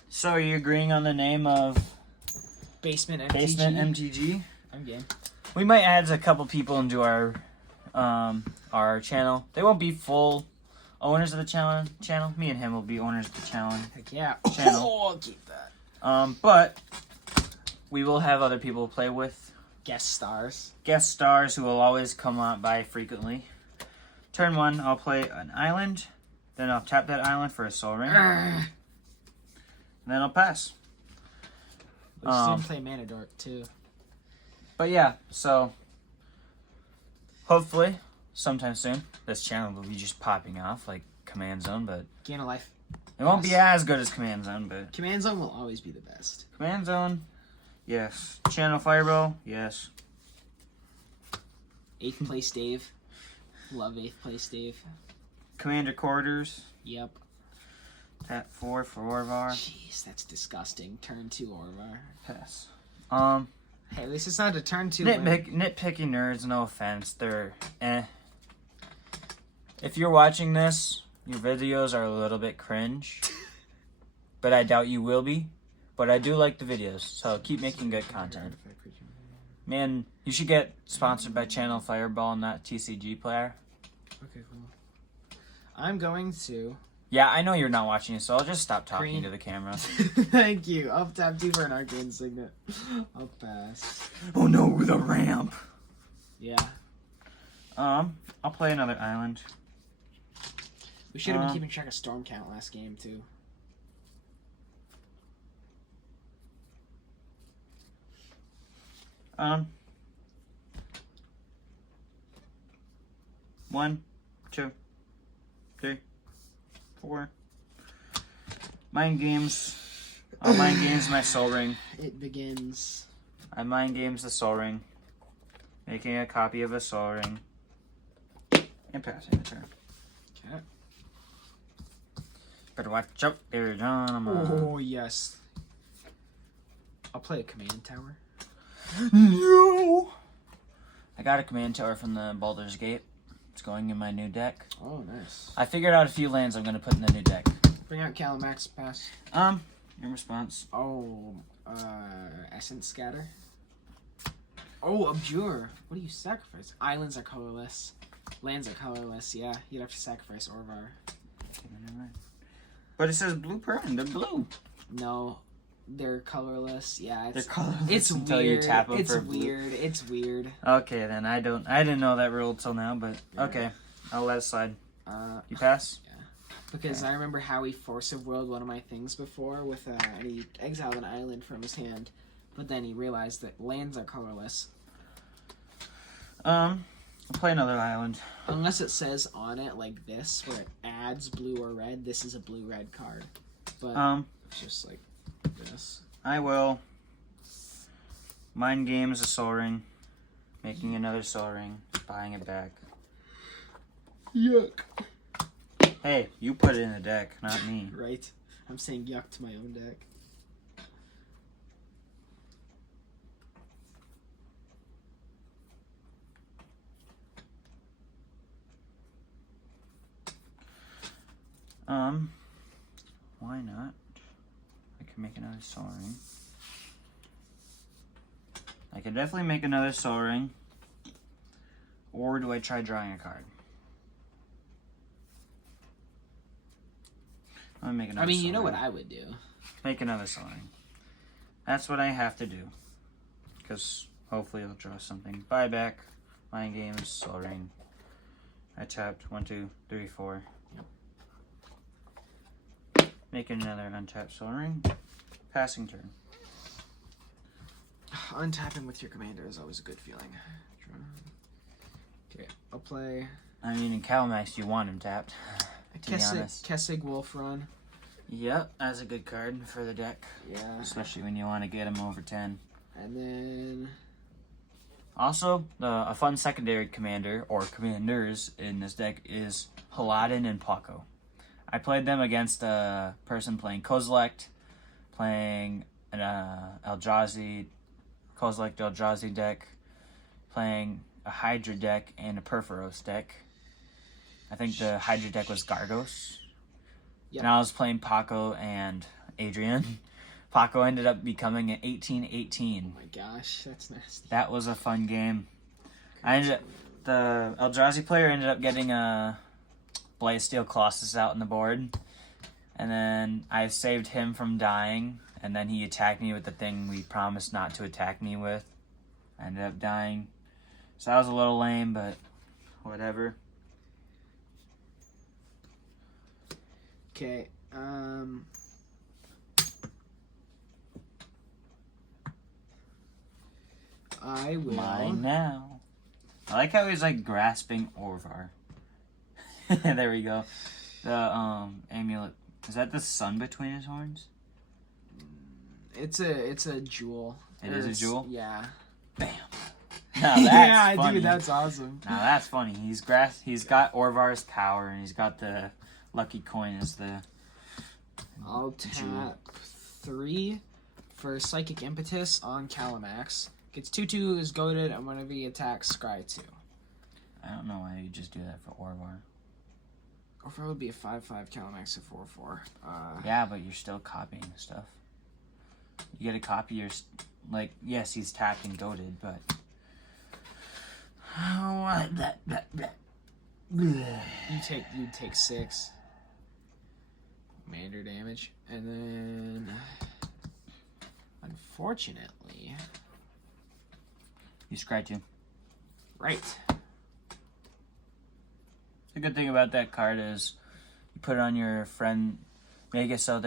So are you agreeing on the name of Basement MTG? Basement MTG? I'm game. We might add a couple people into our channel. They won't be full owners of the channel. Me and him will be owners of the channel. Heck yeah. Channel. Oh, I'll keep that. But we will have other people to play with. Guest stars. Guest stars who will always come on by frequently. Turn 1, I'll play an island. Then I'll tap that island for a soul ring. And then I'll pass. We should play Mana Dork too. But yeah, so hopefully sometime soon this channel will be just popping off like Command Zone, but Gain of Life. it won't be as good as Command Zone, but Command Zone will always be the best. Command Zone, yes. Channel Fireball, yes. 8th place Dave. Love 8th place Dave. Commander Quarters, Yep. tap 4 for Orvar. Jeez, that's disgusting. Turn 2 Orvar. Pass. Hey, at least it's not a turn 2 Nitpicky nerds, no offense. They're If you're watching this, your videos are a little bit cringe. But I doubt you will be. But I do like the videos, so keep making good content. Man, you should get sponsored by Channel Fireball, not TCG Player. Okay, cool. I'm going to... Yeah, I know you're not watching, so I'll just stop talking Green. to the camera. Thank you. I'll tap 2 for an Arcane Signet. I'll pass. Oh no, the ramp! Yeah. I'll play another island. We should have been keeping track of storm count last game, too. One, 2, 3, 4. Mind games. I'll mind games my soul ring. It begins. I mind games the soul ring. Making a copy of a soul ring. And passing the turn. Okay. Better watch out there, John. Oh, yes. I'll play a command tower. No! I got a command tower from the Baldur's Gate. It's going in my new deck. Oh, nice. I figured out a few lands I'm going to put in the new deck. Bring out Kalamax pass. In response. Oh, Essence Scatter. Oh, Abjure. What do you sacrifice? Islands are colorless. Lands are colorless, yeah. You'd have to sacrifice Orvar. But it says blue permanent. They're blue. No, they're colorless. Yeah, They're colorless it's until weird. you tap them It's for blue. weird. It's weird. Okay, then I didn't know that rule till now, but okay. I'll let it slide. You pass? Yeah. Because I remember how he Force of Willed one of my things before with and he exiled an island from his hand, but then he realized that lands are colorless. I'll play another island. Unless it says on it like this, where it adds blue or red, this is a blue-red card. But it's just like this. I will mind games a soul ring, making another soul ring, buying it back. Yuck. Hey, you put it in the deck, not me. Right. I'm saying yuck to my own deck. Why not? I can make another soul ring. I can definitely make another soul ring. Or do I try drawing a card? I'm gonna make another I mean, soul you know ring. what I would do. Make another soul ring. That's what I have to do. Because hopefully I'll draw something. Buyback, Mind Games, Soul Ring. I tapped 1, 2, 3, 4. Making another untapped Soul Ring. Passing turn. Untapping with your commander is always a good feeling. Okay, I'll play. I mean, in Kalamax, you want him tapped. To be honest. Kessig Wolf Run. Yep, that's a good card for the deck. Yeah. Especially when you want to get him over 10. And then. Also, a fun secondary commander, or commanders, in this deck is Paladin and Paco. I played them against a person playing Kozilek, playing an Eldrazi, Kozilek Eldrazi deck, playing a Hydra deck and a Perforos deck. I think the Hydra deck was Gargos. Yep. And I was playing Paco and Adrian. Paco ended up becoming an 18-18. Oh my gosh, that's nasty. That was a fun game. The Eldrazi player ended up getting a Blightsteel Colossus out on the board. And then I saved him from dying. And then he attacked me with the thing we promised not to attack me with. I ended up dying. So that was a little lame, but whatever. Okay, I will. Mine now. I like how he's like grasping Orvar. There we go. The amulet. Is that the sun between his horns? It's a jewel. It is a jewel? Yeah. Bam. Now that's yeah, funny. dude, that's awesome. Now that's funny. He's got Orvar's power, and he's got the lucky coin as the I'll tap jewel. 3 for Psychic Impetus on Kalamax. Gets 2/2 is goaded, and whenever he attacks, scry 2. I don't know why you just do that for Orvar. Orvar would be a 5/5 Kalamax at 4/4. Yeah, but you're still copying stuff. You get a copy your yes, he's tapped and goaded, but you take 6 commander damage, and then unfortunately you scratch him. Right. The good thing about that card is you put it on your friend, make it so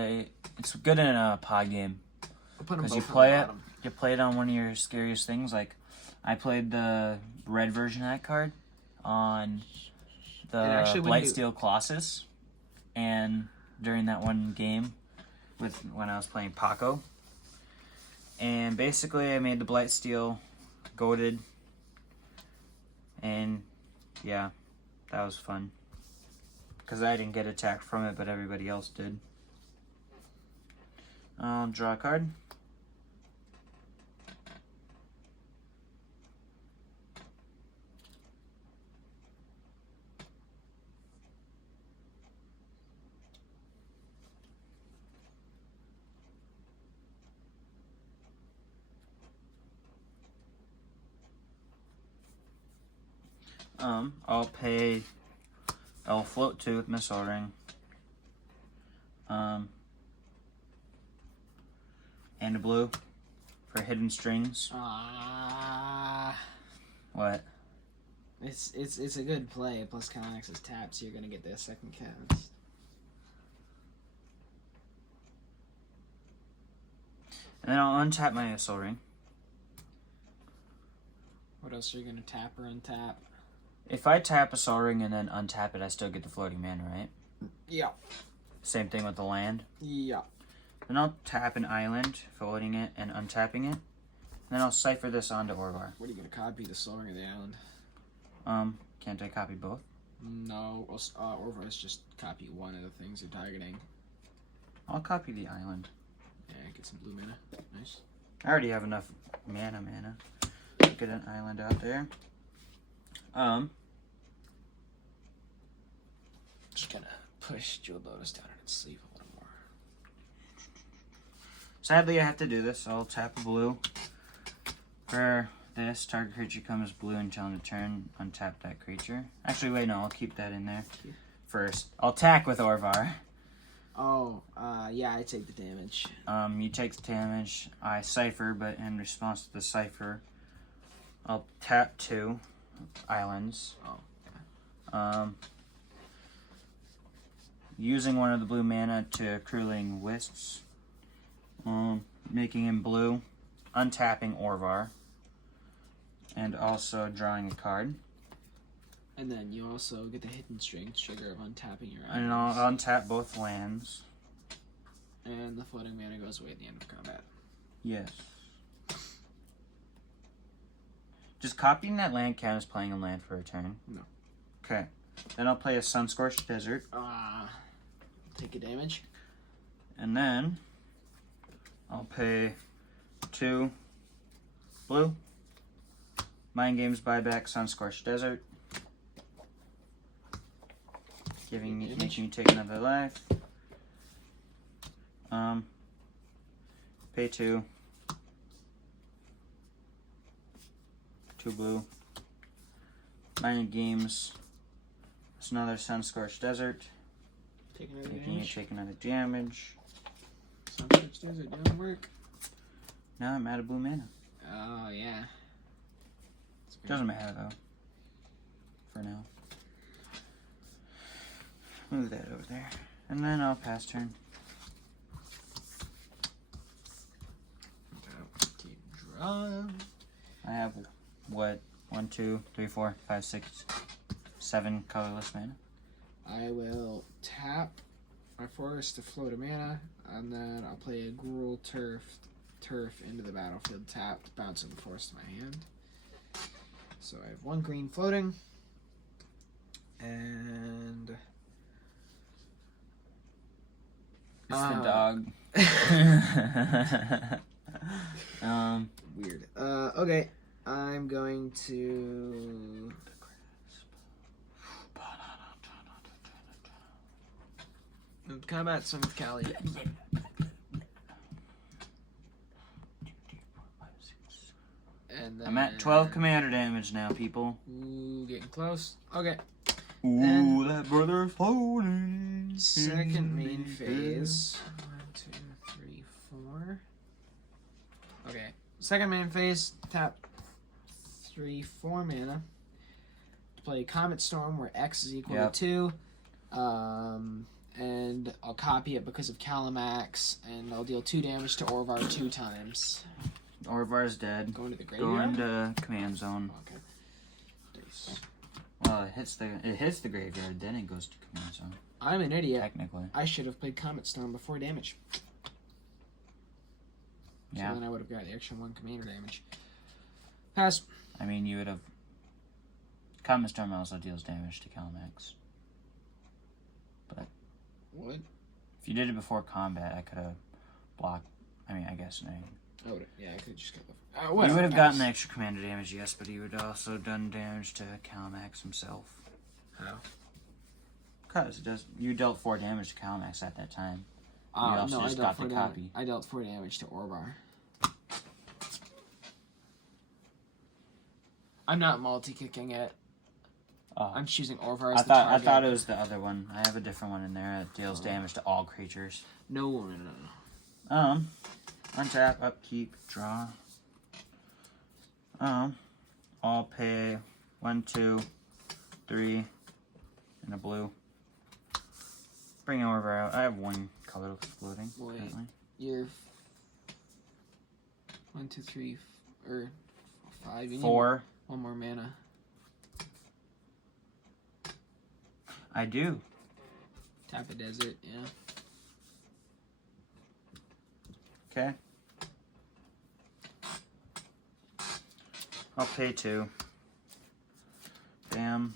it's good in a pod game. Because you play it on one of your scariest things. Like I played the red version of that card on the Blightsteel Colossus, and during that one game when I was playing Paco, and basically I made the Blightsteel goated, and yeah, that was fun because I didn't get attacked from it, but everybody else did. I'll draw a card. I'll float 2 with my Soul Ring. And a blue for Hidden Strings. What? It's a good play. Plus Kalamax is tapped, so you're gonna get the second cast. And then I'll untap my Soul Ring. What else are you gonna tap or untap? If I tap a Soul Ring and then untap it, I still get the floating mana, right? Yeah. Same thing with the land. Yeah. Then I'll tap an island, floating it and untapping it. Then I'll cipher this onto Orvar. What are you gonna copy, the Soul Ring or the island? Can't I copy both? No, Orvar's just copy one of the things you're targeting. I'll copy the island. Yeah, get some blue mana. Nice. I already have enough mana. Get an island out there. Just gonna push Jewel Lotus down in its sleeve a little more. Sadly, I have to do this. I'll tap a blue. For this, target creature comes blue until end of turn. Untap that creature. Actually, wait, no. I'll keep that in there first. I'll attack with Orvar. Oh, yeah, I take the damage. You take the damage. I cipher, but in response to the cipher, I'll tap 2 islands. Oh, Using one of the blue mana to Crueling Wisps, making him blue, untapping Orvar, and also drawing a card. And then you also get the Hidden Strength trigger of untapping your And islands. I'll untap both lands. And the floating mana goes away at the end of combat. Yes. Does copying that land count as playing a land for a turn? No. Okay. Then I'll play a Sunscorched Desert. Take a damage. And then I'll pay 2 blue. Mind Games buyback Sunscorched Desert. Making you take another life. Pay 2. 2 blue. Mind Games. It's another Sunscorched Desert. Take another Making you damage. take another damage. Sunscorched Desert doesn't work. Now I'm out of blue mana. Oh, yeah. Doesn't matter though. For now. Move that over there. And then I'll pass turn. Draw. I have what? 1, 2, 3, 4, 5, 6, 7 colorless mana. I will tap my forest to float a mana, and then I'll play a Gruul turf into the battlefield tapped, bouncing the forest to my hand. So I have 1 green floating, and It's the dog. weird. Okay, I'm going to combat some with Callie. And then, I'm at 12 commander damage now, people. Ooh, getting close. Okay. Ooh, And that brother floating. second main phase. 1, 2, 3, 4. Okay. Second main phase. Tap 3, 4 mana. Play Comet Storm where X is equal Yep. to 2. And I'll copy it because of Kalamax, and I'll deal 2 damage to Orvar 2 times. Orvar's dead. Going to the graveyard. Going to command zone. Okay. Dice. Well, it hits the graveyard, then it goes to command zone. I'm an idiot. Technically. I should have played Comet Storm before damage. Yeah. So then I would have got the extra 1 commander damage. Pass. I mean, you would have. Comet Storm also deals damage to Kalamax. But What? if you did it before combat, I could have blocked. I mean, I guess no. I would have. Yeah, I could just got the. You would have gotten the extra commander damage, yes, but you would have also done damage to Kalamax himself. How? Because it does. You dealt 4 damage to Kalamax at that time. You also No, just got the copy. I dealt 4 damage to Orvar. I'm not multi-kicking it. Oh. I'm choosing Orvar as I the thought target. I thought it was the other one. I have a different one in there that deals damage to all creatures. No. Untap, upkeep, draw. I'll pay 1, 2, 3, and a blue. Bring Orvar out. I have 1 color floating. Wait. Currently. You're 1, 2, 3, or 5. You 4. Need 1 more mana. I do. Tap a desert. Yeah. Okay. I'll pay 2. Bam.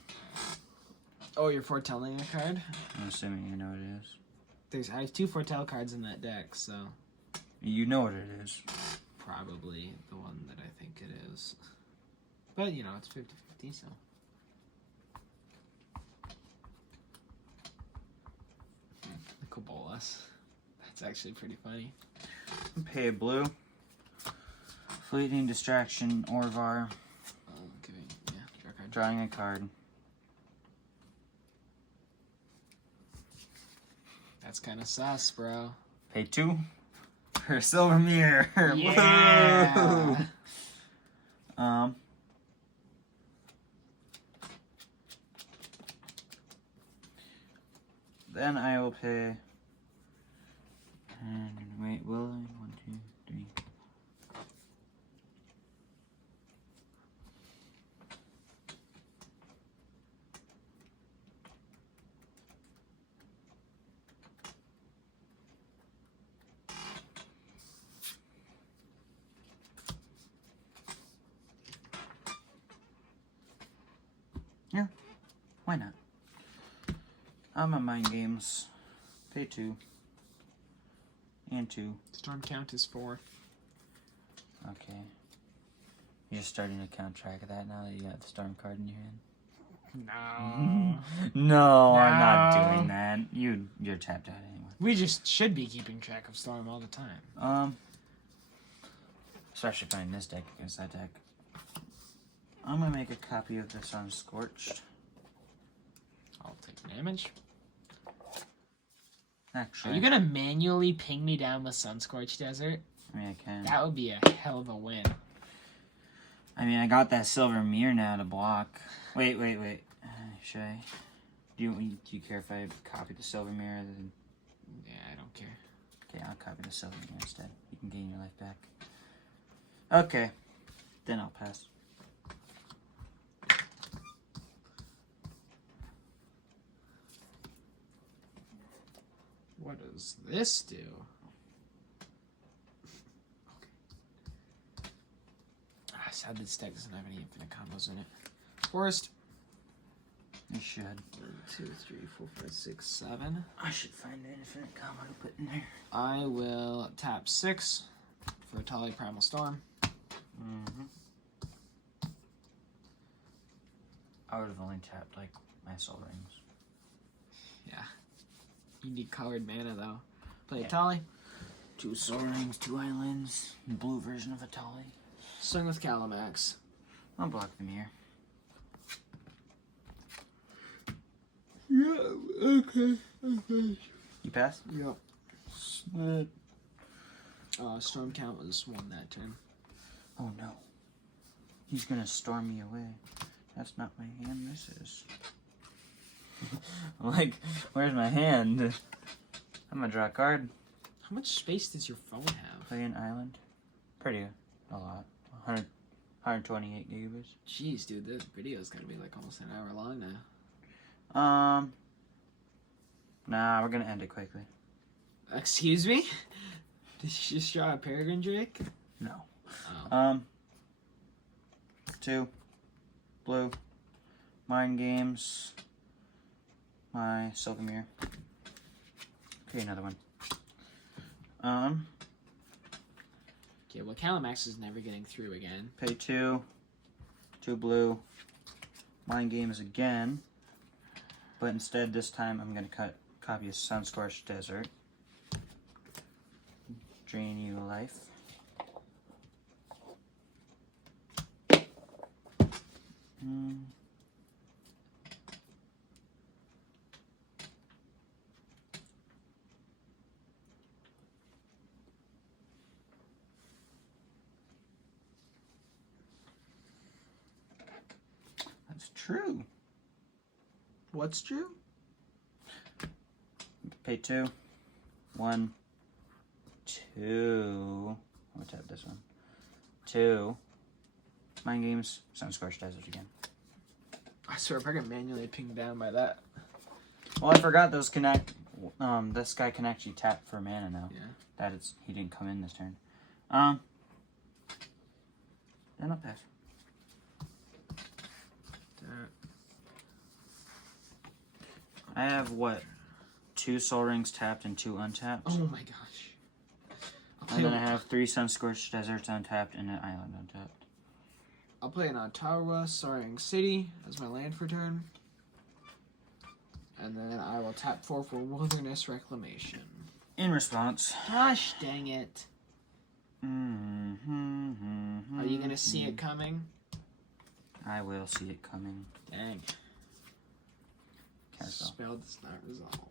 Oh, you're foretelling a card? I'm assuming you know what it is. I have 2 foretell cards in that deck, so You know what it is. probably the one that I think it is. But, you know, it's 50-50, so. The Kobolas. That's actually pretty funny. Pay a blue. Fleeting Distraction, Orvar. Okay, yeah, draw a card. Drawing a card. That's kind of sus, bro. Pay 2 for a silver mirror. Yeah. Woo! Then I will pay. And wait, will I? 1, 2, 3. Yeah, why not? I'm on Mind Games. Pay 2. And 2. Storm count is 4. Okay. You're just starting to count track of that now that you got the Storm card in your hand? No. No, I'm not doing that. You're tapped out anyway. We just should be keeping track of Storm all the time. Especially playing this deck against that deck. I'm gonna make a copy of this Unscorched. I'll take damage. Actually, Are you gonna manually ping me down the Sunscorched Desert? I mean, I can. That would be a hell of a win. I mean, I got that silver mirror now to block. Wait. Should I? Do you care if I copy the silver mirror? Yeah, I don't care. Okay, I'll copy the silver mirror instead. You can gain your life back. Okay, then I'll pass. What does this do? Sad this deck doesn't have any infinite combos in it. Forest. You should. 1, 2, 3, 4, 5, 6, 7. I should find an infinite combo to put in there. I will tap 6 for a Tali Primal Storm. Mm-hmm. I would have only tapped like my Soul Rings. Yeah. You need colored mana though. Play Yeah. a Tali. 2 Soul Rings, 2 Islands, blue version of a Tali. Swing with Kalamax. I'll block the mirror. Yeah, okay. You pass? Yep. Split. Storm count was 1 that turn. Oh no. He's gonna storm me away. That's not my hand, this is. I'm like, where's my hand? I'm gonna draw a card. How much space does your phone have? Play an island. Pretty a lot. 128 gigabytes. Jeez, dude, the video's gonna be like almost an hour long now. Nah, we're gonna end it quickly. Excuse me? Did you just draw a Peregrine Drake? No. Oh. 2 blue. Mind Games. My Silver Mirror. Okay, another one. Okay, well, Kalamax is never getting through again. Pay 2 blue. Mind Games again. But instead, this time, I'm going to copy a Sunscorched Desert. Drain you a life. That's true. What's true? Pay 2. 1, 2. I'll tap this one. 2. Mind Games, Sunscorched Desert again. I swear, if I get manually pinged down by that. Well, I forgot those connect. This guy can actually tap for mana now. Yeah. He didn't come in this turn. Then I'll pass. I have what? 2 Soul Rings tapped and 2 untapped. Oh my gosh. And then I have 3 Sunscorched Deserts untapped and an island untapped. I'll play an Ottawa Soaring City as my land for turn. And then I will tap 4 for Wilderness Reclamation. In response. Gosh dang it. Are you going to Mm-hmm. see it coming? I will see it coming. Dang. Carousel. Spell does not resolve.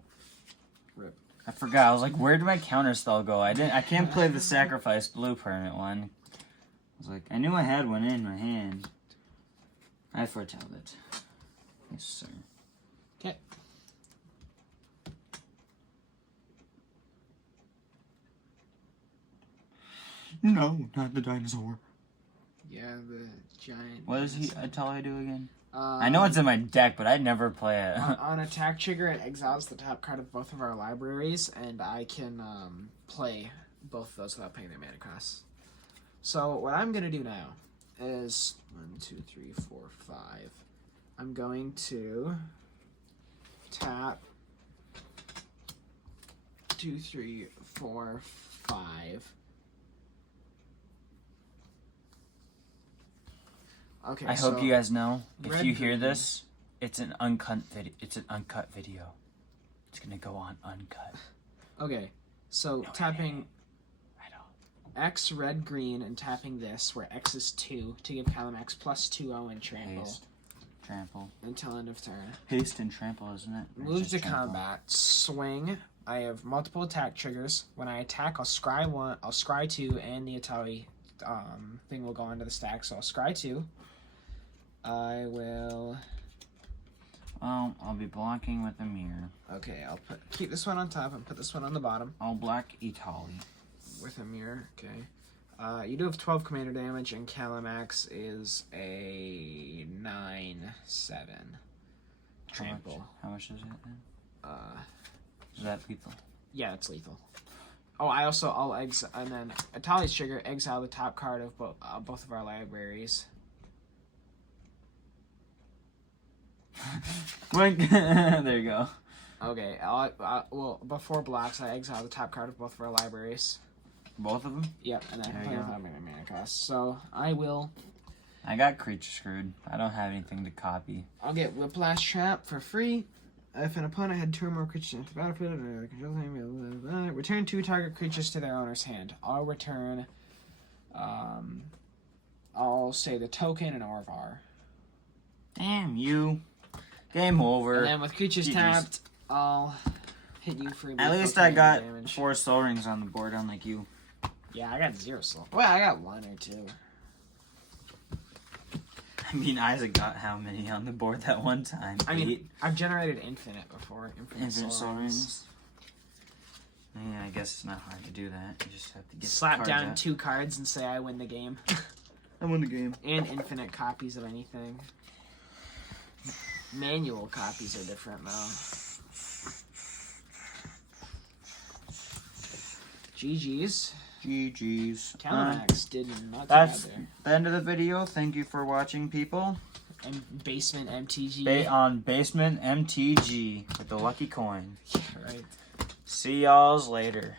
Rip. I forgot. I was like, where did my counter spell go? I can't play the sacrifice blue permanent one. I was like, I knew I had one in my hand. I foretell it. Yes, sir. Okay. No, not the dinosaur. Yeah, the giant. What does Atali do again? I I know it's in my deck, but I'd never play it. on attack trigger, it exiles the top card of both of our libraries, and I can play both of those without paying their mana costs. So what I'm gonna do now is 1, 2, 3, 4, 5. I'm going to tap 2, 3, 4, 5. Okay. I hope you guys know, if red you hear green. this, it's an uncut video. It's an uncut video. It's gonna go on uncut. Okay, so No, tapping Right on. X red green and tapping this where X is 2 to give Kalamax plus 2/0 and trample Haste, trample, until end of turn. haste and trample, isn't it? Or Move just to trample? combat. Swing. I have multiple attack triggers. When I attack, I'll scry 1, I'll scry 2, and the Atali thing will go onto the stack. So I'll scry 2. I will. Well, I'll be blocking with a mirror. Okay, I'll keep this one on top and put this one on the bottom I'll block Itali. with a mirror. Okay. You do have 12 commander damage, and Kalamax is a 9/7 trample. How much is it then? Is that lethal? Yeah, it's lethal. Oh, I'll exile, and then Atali's trigger, exile the top card of both of our libraries. There you go. Okay, well, before blocks, I exile the top card of both of our libraries. Both of them? Yep, and then There you play go. without mana cost. So I will. I got creature screwed. I don't have anything to copy. I'll get Whiplash Trap for free. If an opponent had 2 or more creatures into the battlefield, or the control thing, return 2 target creatures to their owner's hand. I'll return. I'll say the token and Orvar. Damn you. Game over. And then with creatures GG's. tapped, I'll hit you for. At lethal least I got commander damage. 4 soul rings on the board, unlike you. Yeah, I got 0 soul. Well, I got 1 or 2. I mean, Isaac got how many on the board that one time? I mean, 8 I've generated infinite before. infinite soul rings. Yeah, I guess it's not hard to do that. You just have to get Slap the cards down out. 2 cards and say I win the game. I won the game. And infinite copies of anything. Manual copies are different though. GG's. GG's. Kalamax did not do That's bad there. the end of the video. Thank you for watching, people. And Basement MTG. On Basement MTG with the lucky coin. Right. See y'all's later.